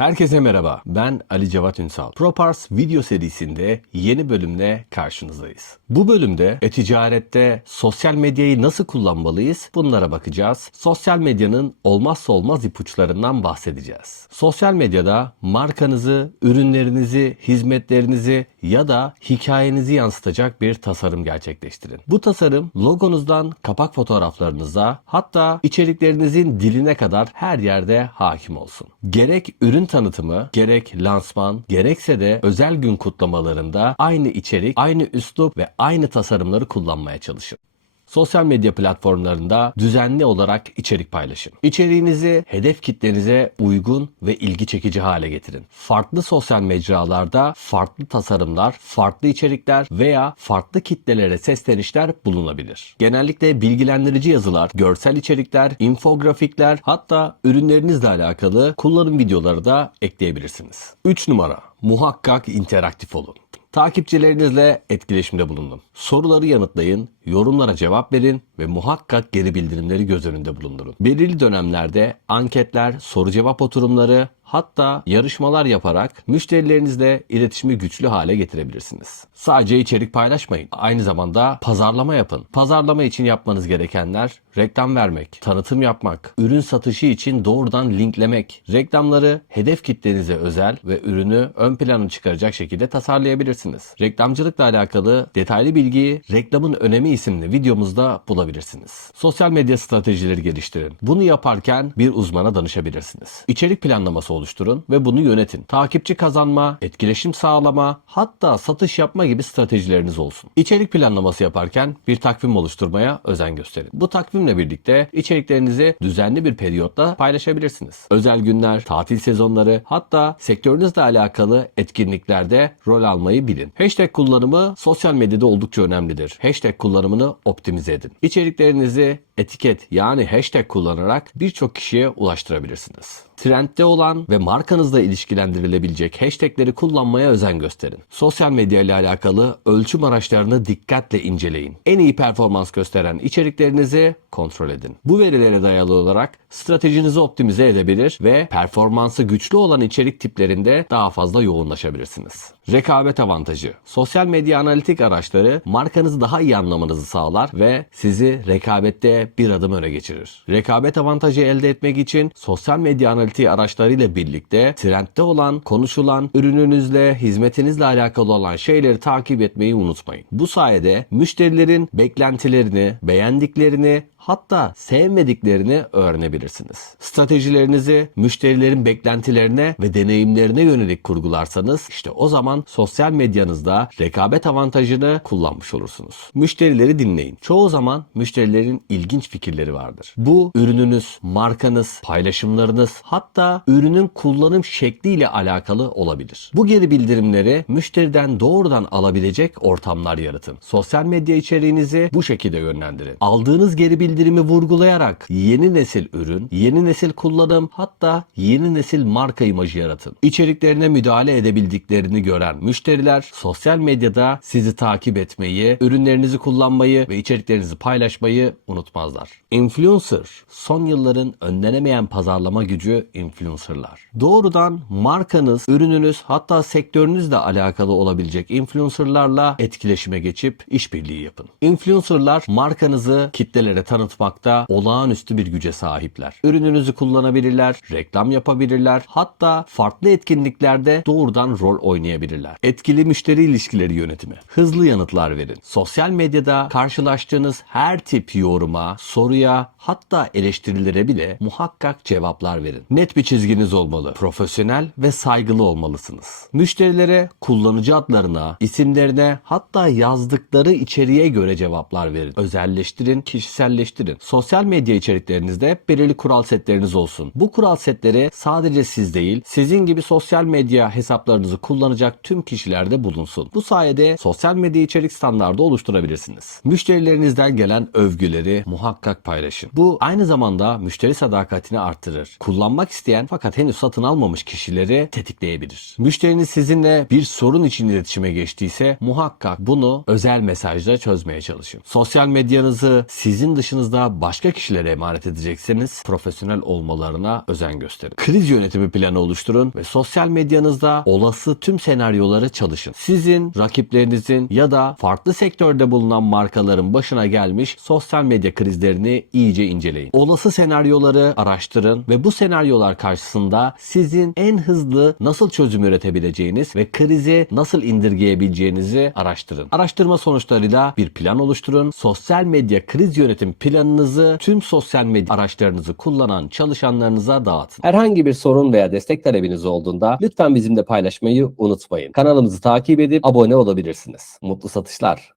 Herkese merhaba. Ben Ali Cevat Ünsal. ProPars video serisinde yeni bölümle karşınızdayız. Bu bölümde e-ticarette sosyal medyayı nasıl kullanmalıyız? Bunlara bakacağız. Sosyal medyanın olmazsa olmaz ipuçlarından bahsedeceğiz. Sosyal medyada markanızı, ürünlerinizi, hizmetlerinizi ya da hikayenizi yansıtacak bir tasarım gerçekleştirin. Bu tasarım logonuzdan kapak fotoğraflarınıza hatta içeriklerinizin diline kadar her yerde hakim olsun. Gerek ürün tanıtımı, gerek lansman, gerekse de özel gün kutlamalarında aynı içerik, aynı üslup ve aynı tasarımları kullanmaya çalışın. Sosyal medya platformlarında düzenli olarak içerik paylaşın. İçeriğinizi hedef kitlenize uygun ve ilgi çekici hale getirin. Farklı sosyal mecralarda farklı tasarımlar, farklı içerikler veya farklı kitlelere seslenişler bulunabilir. Genellikle bilgilendirici yazılar, görsel içerikler, infografikler hatta ürünlerinizle alakalı kullanım videoları da ekleyebilirsiniz. 3 numara muhakkak interaktif olun. Takipçilerinizle etkileşimde bulunun. Soruları yanıtlayın, yorumlara cevap verin ve muhakkak geri bildirimleri göz önünde bulundurun. Belirli dönemlerde anketler, soru cevap oturumları, hatta yarışmalar yaparak müşterilerinizle iletişimi güçlü hale getirebilirsiniz. Sadece içerik paylaşmayın. Aynı zamanda pazarlama yapın. Pazarlama için yapmanız gerekenler reklam vermek, tanıtım yapmak, ürün satışı için doğrudan linklemek, reklamları hedef kitlenize özel ve ürünü ön plana çıkaracak şekilde tasarlayabilirsiniz. Reklamcılıkla alakalı detaylı bilgiyi Reklamın Önemi isimli videomuzda bulabilirsiniz. Sosyal medya stratejileri geliştirin. Bunu yaparken bir uzmana danışabilirsiniz. İçerik planlaması oluşturun ve bunu yönetin. Takipçi kazanma, etkileşim sağlama, hatta satış yapma gibi stratejileriniz olsun. İçerik planlaması yaparken bir takvim oluşturmaya özen gösterin. Bu takvimle birlikte içeriklerinizi düzenli bir periyotta paylaşabilirsiniz. Özel günler, tatil sezonları, hatta sektörünüzle alakalı etkinliklerde rol almayı bilin. Hashtag kullanımı sosyal medyada oldukça önemlidir. Hashtag kullanımını optimize edin. İçeriklerinizi etiket yani hashtag kullanarak birçok kişiye ulaştırabilirsiniz. Trendde olan ve markanızla ilişkilendirilebilecek hashtagleri kullanmaya özen gösterin. Sosyal medya ile alakalı ölçüm araçlarını dikkatle inceleyin. En iyi performans gösteren içeriklerinizi kontrol edin. Bu verilere dayalı olarak stratejinizi optimize edebilir ve performansı güçlü olan içerik tiplerinde daha fazla yoğunlaşabilirsiniz. Rekabet avantajı. Sosyal medya analitik araçları markanızı daha iyi anlamanızı sağlar ve sizi rekabette bir adım öne geçirir. Rekabet avantajı elde etmek için sosyal medya analitiği araçlarıyla birlikte trendde olan, konuşulan, ürününüzle, hizmetinizle alakalı olan şeyleri takip etmeyi unutmayın. Bu sayede müşterilerin beklentilerini, beğendiklerini hatta sevmediklerini öğrenebilirsiniz. Stratejilerinizi müşterilerin beklentilerine ve deneyimlerine yönelik kurgularsanız işte o zaman sosyal medyanızda rekabet avantajını kullanmış olursunuz. Müşterileri dinleyin. Çoğu zaman müşterilerin ilginç fikirleri vardır. Bu ürününüz, markanız, paylaşımlarınız hatta ürünün kullanım şekliyle alakalı olabilir. Bu geri bildirimleri müşteriden doğrudan alabilecek ortamlar yaratın. Sosyal medya içeriğinizi bu şekilde yönlendirin. Aldığınız geri bildirimi vurgulayarak yeni nesil ürün, yeni nesil kullanım hatta yeni nesil marka imajı yaratın. İçeriklerine müdahale edebildiklerini gören müşteriler sosyal medyada sizi takip etmeyi, ürünlerinizi kullanmayı ve içeriklerinizi paylaşmayı unutmazlar. Influencer, son yılların önlenemeyen pazarlama gücü influencerlar. Doğrudan markanız, ürününüz hatta sektörünüzle alakalı olabilecek influencerlarla etkileşime geçip işbirliği yapın. Influencerlar markanızı kitlelere tanıtmakta olağanüstü bir güce sahipler. Ürününüzü kullanabilirler, reklam yapabilirler, hatta farklı etkinliklerde doğrudan rol oynayabilirler. Etkili müşteri ilişkileri yönetimi, hızlı yanıtlar verin. Sosyal medyada karşılaştığınız her tip yoruma, soruya, hatta eleştirilere bile muhakkak cevaplar verin. Net bir çizginiz olmalı. Profesyonel ve saygılı olmalısınız. Müşterilere kullanıcı adlarına, isimlerine, hatta yazdıkları içeriğe göre cevaplar verin. Özelleştirin, kişiselleştirin. Sosyal medya içeriklerinizde belirli kural setleriniz olsun. Bu kural setleri sadece siz değil, sizin gibi sosyal medya hesaplarınızı kullanacak tüm kişilerde bulunsun. Bu sayede sosyal medya içerik standardı oluşturabilirsiniz. Müşterilerinizden gelen övgüleri muhakkak paylaşın. Bu aynı zamanda müşteri sadakatini arttırır. Kullanmak isteyen fakat henüz satın almamış kişileri tetikleyebilir. Müşteriniz sizinle bir sorun için iletişime geçtiyse muhakkak bunu özel mesajla çözmeye çalışın. Sosyal medyanızı sizin dışınızda hayatınızda başka kişilere emanet edecekseniz profesyonel olmalarına özen gösterin. Kriz yönetimi planı oluşturun ve sosyal medyanızda olası tüm senaryoları çalışın. Sizin, rakiplerinizin ya da farklı sektörde bulunan markaların başına gelmiş sosyal medya krizlerini iyice inceleyin. Olası senaryoları araştırın ve bu senaryolar karşısında sizin en hızlı nasıl çözüm üretebileceğiniz ve krizi nasıl indirgeyebileceğinizi araştırın. Araştırma sonuçlarıyla bir plan oluşturun. Sosyal medya kriz yönetim planınızı tüm sosyal medya araçlarınızı kullanan çalışanlarınıza dağıtın. Herhangi bir sorun veya destek talebiniz olduğunda lütfen bizimle paylaşmayı unutmayın. Kanalımızı takip edip abone olabilirsiniz. Mutlu satışlar.